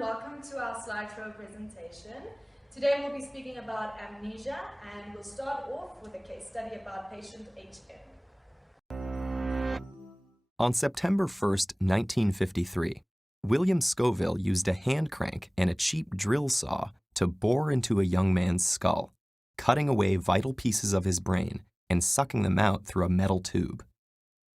welcome to our slideshow presentation. Today we'll be speaking about amnesia, and we'll start off with a case study about patient HM. On September 1st, 1953, William Scoville used a hand crank and a cheap drill saw to bore into a young man's skull, cutting away vital pieces of his brain and sucking them out through a metal tube.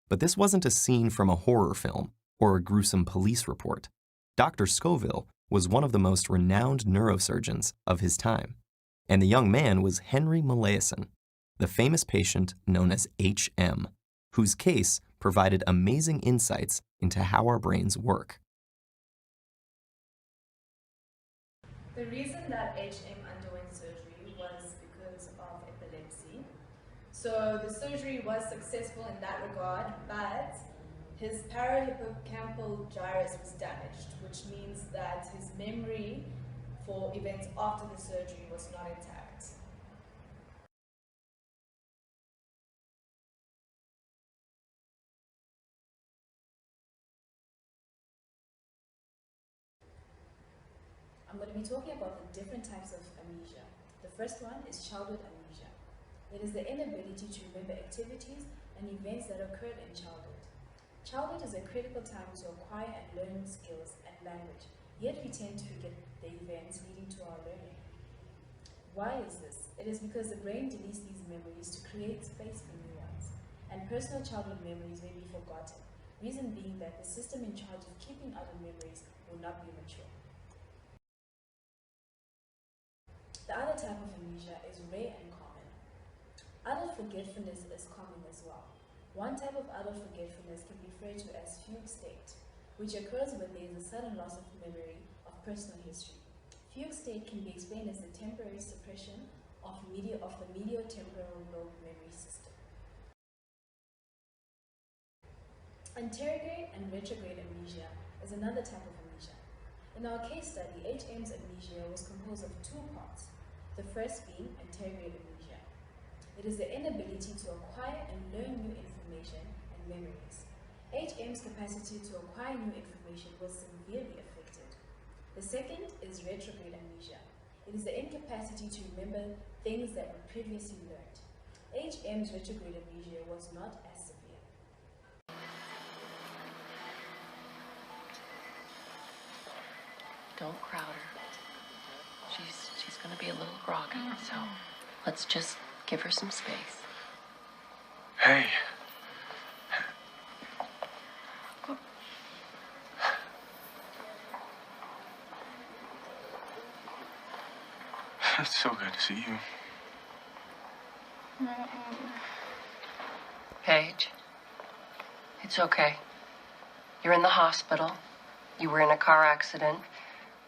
But this wasn't a scene from a horror film or a gruesome police report. Dr. Scoville was one of the most renowned neurosurgeons of his time, and the young man was Henry Molaison, the famous patient known as HM, whose case provided amazing insights into how our brains work. The reason that HM underwent surgery was because of epilepsy. So the surgery was successful in that regard, but his parahippocampal gyrus was damaged, which means that his memory for events after the surgery was not intact. I'm going to be talking about the different types of amnesia. The first one is childhood amnesia. It is the inability to remember activities and events that occurred in childhood. Childhood is a critical time to acquire and learn skills and language, yet we tend to forget the events leading to our learning. Why is this? It is because the brain deletes these memories to create space for new ones, and personal childhood memories may be forgotten, reason being that the system in charge of keeping other memories will not be mature. The other type of amnesia is rare and common. Adult forgetfulness is common as well. One type of adult forgetfulness can be referred to as fugue state, which occurs when there is a sudden loss of memory of personal history. Fugue state can be explained as the temporary suppression of the mediotemporal lobe memory system. Anterograde and retrograde amnesia is another type of amnesia. In our case study, HM's amnesia was composed of two parts, the first being anterograde amnesia. It is the inability to acquire and learn new information and memories. HM's capacity to acquire new information was severely affected. The second is retrograde amnesia. It is the incapacity to remember things that were previously learned. HM's retrograde amnesia was not as severe. Don't crowd her. She's gonna be a little groggy, so let's just give her some space. Hey. It's so good to see you. Paige, it's okay. You're in the hospital. You were in a car accident.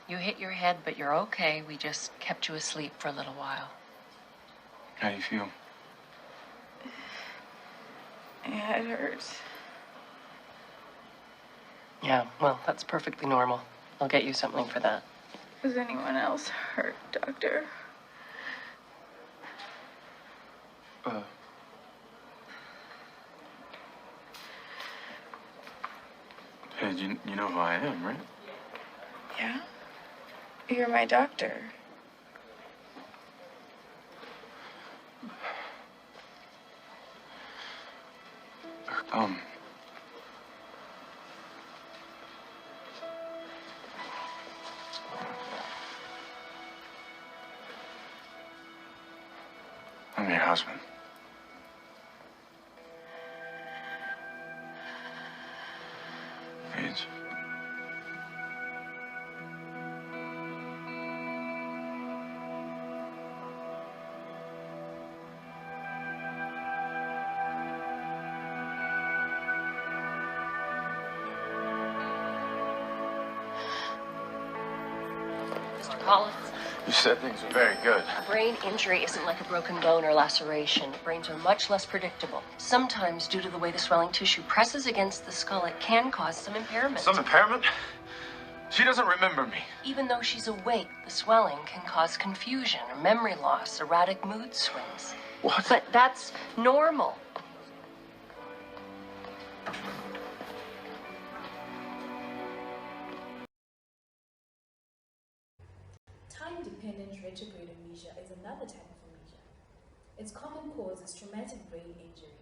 You hit your head, but you're okay. We just kept you asleep for a little while. How do you feel? Yeah, it hurts. Yeah, well, that's perfectly normal. I'll get you something for that. Was anyone else hurt, Doctor? Hey, you know who I am, right? Yeah? You're my doctor. I'm your husband. Paige. Mr. Collins, You said things were very good. a brain injury isn't like a broken bone or laceration. Brains are much less predictable. Sometimes, due to the way the swelling tissue presses against the skull, it can cause some impairment. Some impairment? She doesn't remember me. Even though she's awake, the swelling can cause confusion or memory loss, erratic mood swings. What? But that's normal. Time-dependent retrograde amnesia is another type of amnesia. Its common cause is traumatic brain injury.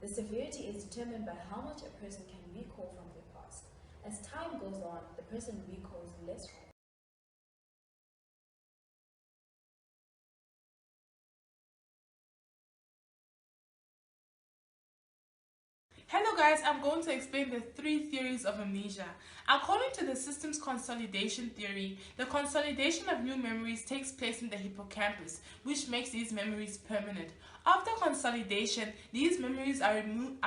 The severity is determined by how much a person can recall from their past. As time goes on, the person recalls less from Hello guys, I'm going to explain the 3 theories of amnesia. According to the systems consolidation theory, the consolidation of new memories takes place in the hippocampus, which makes these memories permanent. After consolidation, these memories are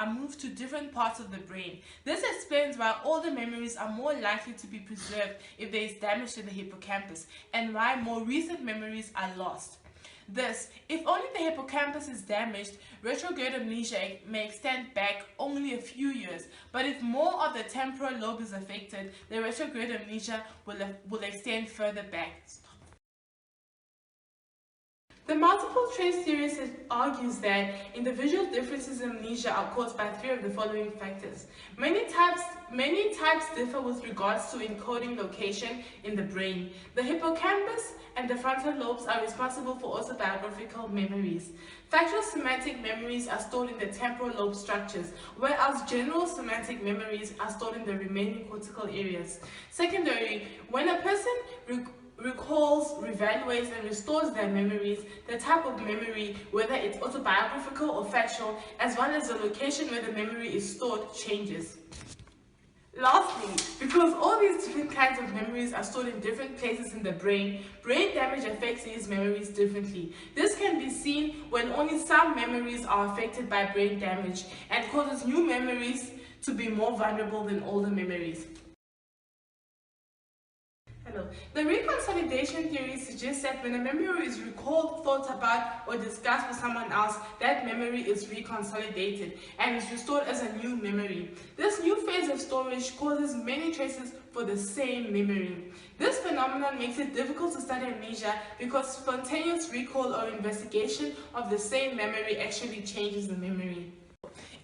moved to different parts of the brain. This explains why older memories are more likely to be preserved if there is damage to the hippocampus, and why more recent memories are lost. Thus, if only the hippocampus is damaged, retrograde amnesia may extend back only a few years, but if more of the temporal lobe is affected, the retrograde amnesia will extend further back. The multiple trace theory argues that individual differences in amnesia are caused by 3 of the following factors. Many types differ with regards to encoding location in the brain. The hippocampus and the frontal lobes are responsible for autobiographical memories. Factual semantic memories are stored in the temporal lobe structures, whereas general semantic memories are stored in the remaining cortical areas. Secondary, when a person recalls, reevaluates, and restores their memories, the type of memory, whether it's autobiographical or factual, as well as the location where the memory is stored, changes. Lastly, because all these different kinds of memories are stored in different places in the brain damage affects these memories differently. This can be seen when only some memories are affected by brain damage and causes new memories to be more vulnerable than older memories. The reconsolidation theory suggests that when a memory is recalled, thought about, or discussed with someone else, that memory is reconsolidated and is restored as a new memory. This new phase of storage causes many traces for the same memory. This phenomenon makes it difficult to study amnesia because spontaneous recall or investigation of the same memory actually changes the memory.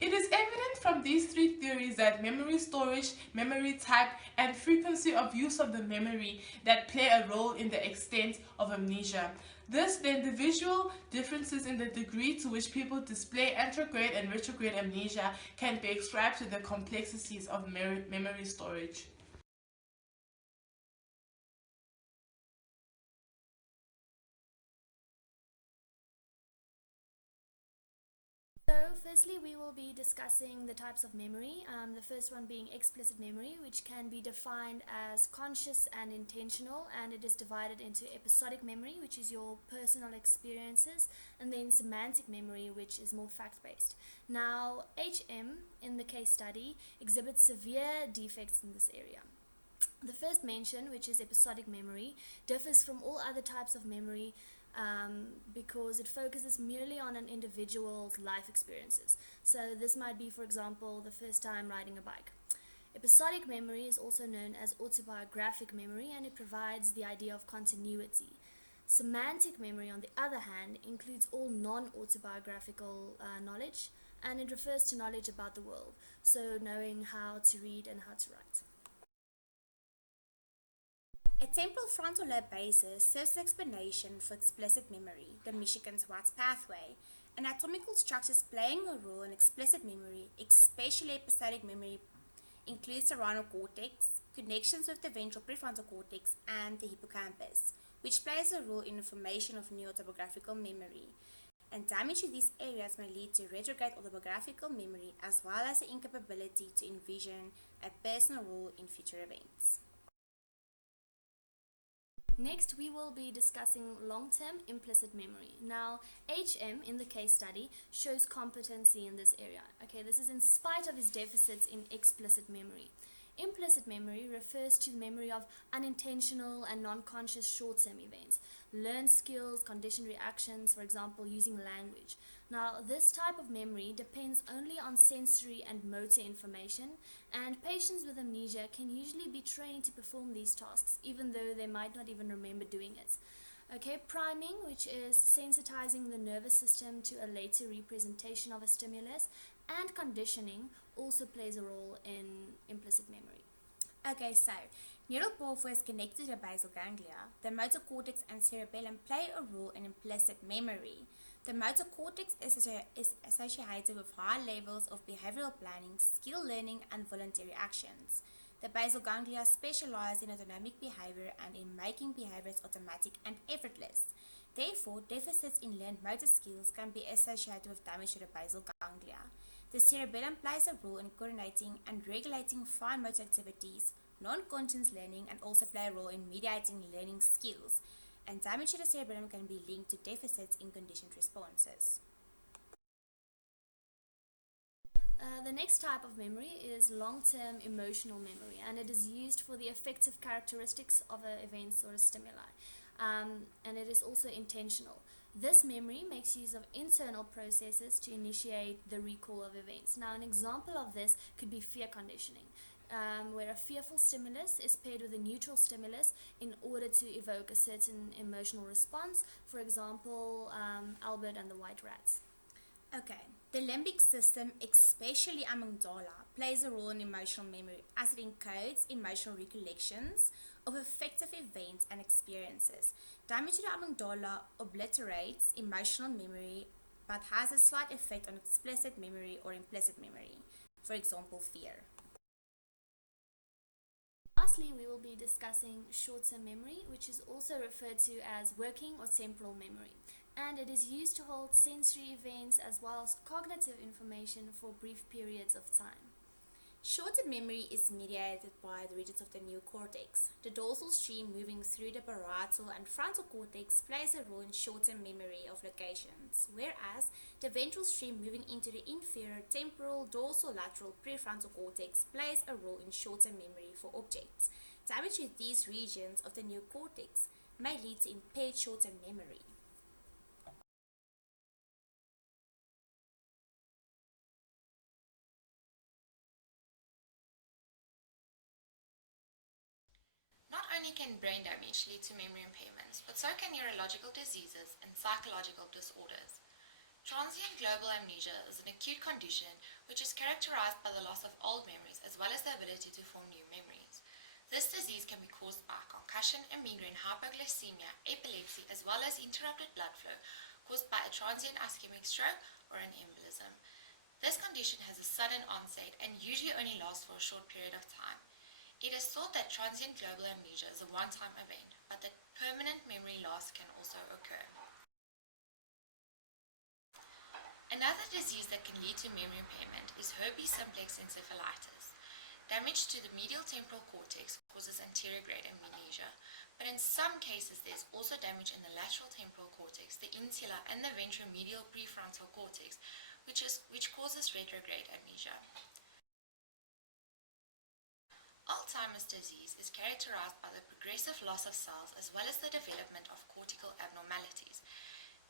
It is evident from these 3 theories that memory storage, memory type, and frequency of use of the memory that play a role in the extent of amnesia. Thus, the individual differences in the degree to which people display anterograde and retrograde amnesia can be ascribed to the complexities of memory storage. So firstly, we will be discussing the types of memory, the first one being explicit memory, which can be defined as conscious and intentional, and it is divided into episodic memory, which is your personal experiences, and then semantic memory, which is more fact-based. Now, HM in the case study exhibits severe defects in this area. The first mention, which is episodic memory, differs from all other types of memory because it focuses merely on an individual's life experiences. So this might be, for example, the first time riding a bike. Episodic memory is also known as autobiographic memory, and it provides the idea of continuity. Semantic memory, on the other hand, includes all non-autobiographical knowledge, and it refers to knowledge about the world, so knowing how to read and how to write. A temporal frontal lobe basis serves as explanation for explicit memory, the Michigan-Schwartz pathway. Anatomical structures playing a role in explicit memory, especially episodic memory, include cerebral cortex, connections with the ventral prefrontal cortex, and the hippocampus, which plays a role in the formation of new autobiographical memory. And damage to these areas may lead to retrograde autobiographical memory, as well as the incapability to envision a personal role in future events. Next, we will be discussing long-term implicit memory. Now, HM in the case study shows competency in this area. Okay, this is in spite of his deficits in explicit memory. Implicit memory refers to the memory of unintentional and non-conscious short-term events, learned skills, conditioned reactions, for example, using language. Now, this type of memory depends only on sensory and motor information, and patients with amnesia can usually be trained to perform these tasks, even though they might not even remember doing it. Okay, priming, which is sensitizing the nervous system to a later representation of a stimulus, and conditioning also plays a role in implicit memory. Okay, so Neural pathways connected to the basal ganglia, the motor cortex and cerebellum play a role in implicit memory. The motor cortex is associated with high levels of behavioral planning, skill learning, and voluntary actions. The basal ganglia specialize in autonomic behavior and in making behaviors automatic and effortless. Therefore, deficits in learned motor skills can be associated with damage to the basal ganglia. The cerebellum plays a role in coordinating and regulating fine motor activities, non-conscious learning, and also play a role in mediating learning skills. And damage to the cerebellum can be linked to deficits in conditioned responses. The next type of memory is long-term emotional memory, and it is used for the affective characteristics of an event or a stimuli, and it is also intentional. This memory makes use of internal processes to initiate the recall of events. Now, an example of this could be fear conditioning, where a fearful stimulus is paired with a neutral stimulus in order to evoke a certain emotional response. For example, Albert and the White Rats. Okay, the limbic system, especially amygdala, plays a role in emotional memory as it encodes emotional recollections of effective events and experiences. Damage to the amygdala obliterates emotional memory but has a slight effect on explicit memory or implicit memory, for example, fear. Lastly, we will be discussing short-term memory, which is also referred to as working or temporal memory, and it is used to hold sensory events as well as cognitive information for brief periods of time. Short-term memory is mediated by the regions of the neocortex. The dorsal stream moving through the parietal and frontal cortex plays a role in short-term memory of locations, whereas the ventral stream moving into the inferior temporal dorsolateral prefrontal cortex plays a role in short-term memory for objects. Damage to these regions of the neocortex may lead to impaired short-term memory. Not only can brain damage lead to memory impairments, but so can neurological diseases and psychological disorders. Transient global amnesia is an acute condition which is characterized by the loss of old memories as well as the ability to form new memories. This disease can be caused by concussion, a migraine, hypoglycemia, epilepsy, as well as interrupted blood flow caused by a transient ischemic stroke or an embolism. This condition has a sudden onset and usually only lasts for a short period of time. It is thought that transient global amnesia is a one-time event, but that permanent memory loss can also occur. Another disease that can lead to memory impairment is herpes simplex encephalitis. Damage to the medial temporal cortex causes anterograde amnesia, but in some cases there is also damage in the lateral temporal cortex, the insula, and the ventromedial prefrontal cortex, which causes retrograde amnesia. Alzheimer's disease is characterized by the progressive loss of cells as well as the development of cortical abnormalities.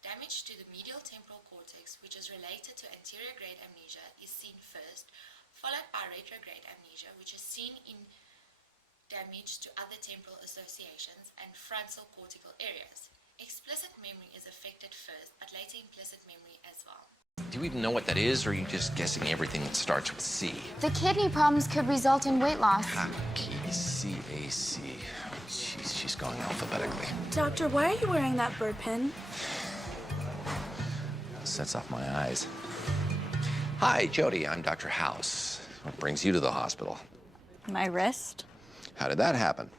Damage to the medial temporal cortex, which is related to anterograde amnesia, is seen first, followed by retrograde amnesia, which is seen in damage to other temporal associations and frontal cortical areas. Explicit memory is affected first, but later implicit memory as well. Do you even know what that is, or are you just guessing everything that starts with C? The kidney problems could result in weight loss. C-A-C. Oh, jeez, she's going alphabetically. Doctor, why are you wearing that bird pin? Sets off my eyes. Hi, Jody. I'm Dr. House. What brings you to the hospital? My wrist. How did that happen?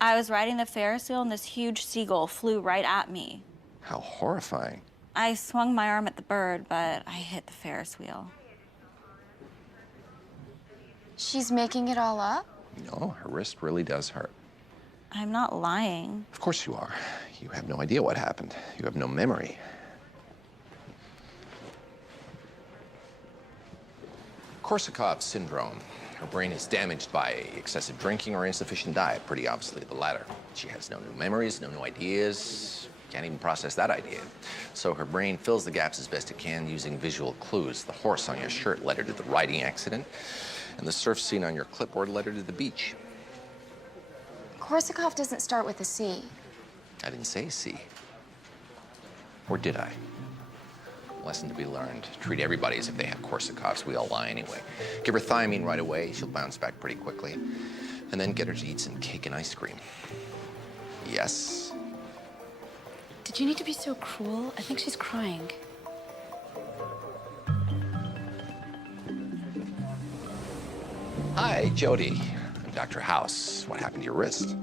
I was riding the Ferris wheel and this huge seagull flew right at me. How horrifying. I swung my arm at the bird, but I hit the Ferris wheel. She's making it all up? No, her wrist really does hurt. I'm not lying. Of course you are. You have no idea what happened. You have no memory. Korsakoff syndrome. Her brain is damaged by excessive drinking or insufficient diet, pretty obviously the latter. She has no new memories, no new ideas, can't even process that idea. So her brain fills the gaps as best it can using visual clues. The horse on your shirt led her to the riding accident, and the surf scene on your clipboard led her to the beach. Korsakoff doesn't start with a C. I didn't say C. Or did I? Lesson to be learned. Treat everybody as if they have Korsakoffs. We all lie anyway. Give her thiamine right away. She'll bounce back pretty quickly. and then get her to eat some cake and ice cream. Yes? Did you need to be so cruel? I think she's crying. Hi, Jody. I'm Dr. House. What happened to your wrist?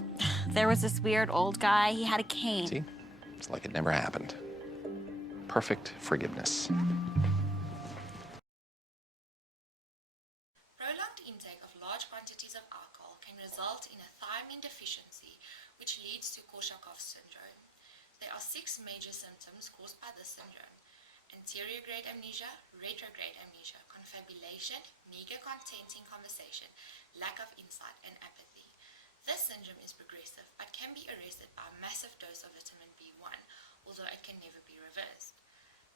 There was this weird old guy. He had a cane. See? It's like it never happened. Perfect forgiveness. Prolonged intake of large quantities of alcohol can result in a thiamine deficiency, which leads to Korsakoff syndrome. There are 6 major symptoms caused by this syndrome: anterograde amnesia, retrograde amnesia, confabulation, meager content in conversation, lack of insight, and apathy. This syndrome is progressive but can be arrested by a massive dose of vitamin B1, although it can never be reversed.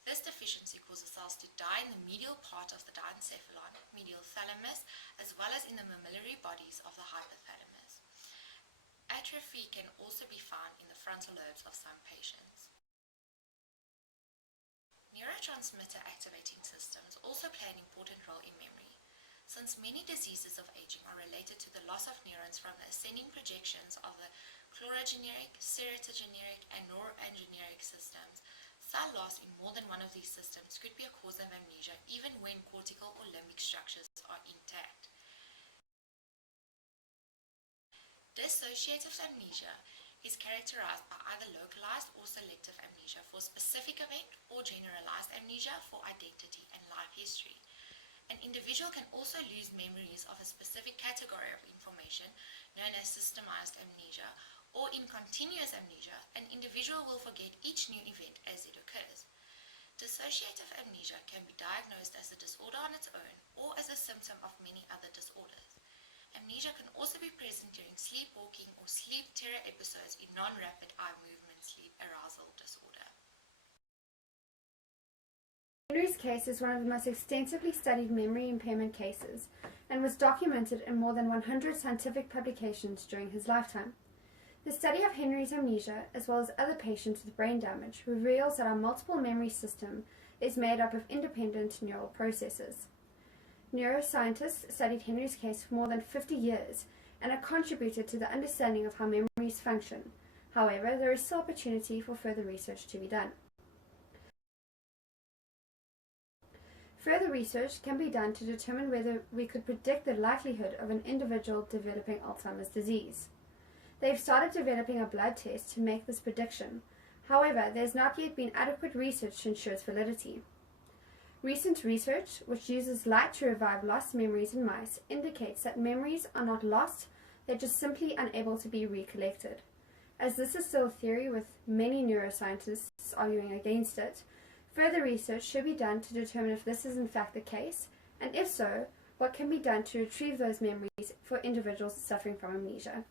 This deficiency causes cells to die in the medial part of the diencephalon, medial thalamus, as well as in the mammillary bodies of the hypothalamus. Atrophy can also be found in the frontal lobes of some patients. Neurotransmitter activating systems also play an important role in memory. Since many diseases of aging are related to the loss of neurons from the ascending projections of the chlorogeneric, serotogeneric, and noradrenergic systems, cell loss in more than one of these systems could be a cause of amnesia even when cortical or limbic structures are intact. Dissociative amnesia is characterized by either localized or selective amnesia for a specific event or generalized amnesia for identity and life history. An individual can also lose memories of a specific category of information, known as systemized amnesia, or in continuous amnesia, an individual will forget each new event as it occurs. Dissociative amnesia can be diagnosed as a disorder on its own or as a symptom of many other disorders. Amnesia can also be present during sleepwalking or sleep terror episodes in non-rapid eye movement sleep arousal disorder. Henry's case is one of the most extensively studied memory impairment cases and was documented in more than 100 scientific publications during his lifetime. The study of Henry's amnesia, as well as other patients with brain damage, reveals that our multiple memory system is made up of independent neural processes. Neuroscientists studied Henry's case for more than 50 years and have contributed to the understanding of how memories function. However, there is still opportunity for further research to be done. Further research can be done to determine whether we could predict the likelihood of an individual developing Alzheimer's disease. They've started developing a blood test to make this prediction. However, there has not yet been adequate research to ensure its validity. Recent research, which uses light to revive lost memories in mice, indicates that memories are not lost, they're just simply unable to be recollected. As this is still a theory, with many neuroscientists arguing against it, further research should be done to determine if this is in fact the case, and if so, what can be done to retrieve those memories for individuals suffering from amnesia.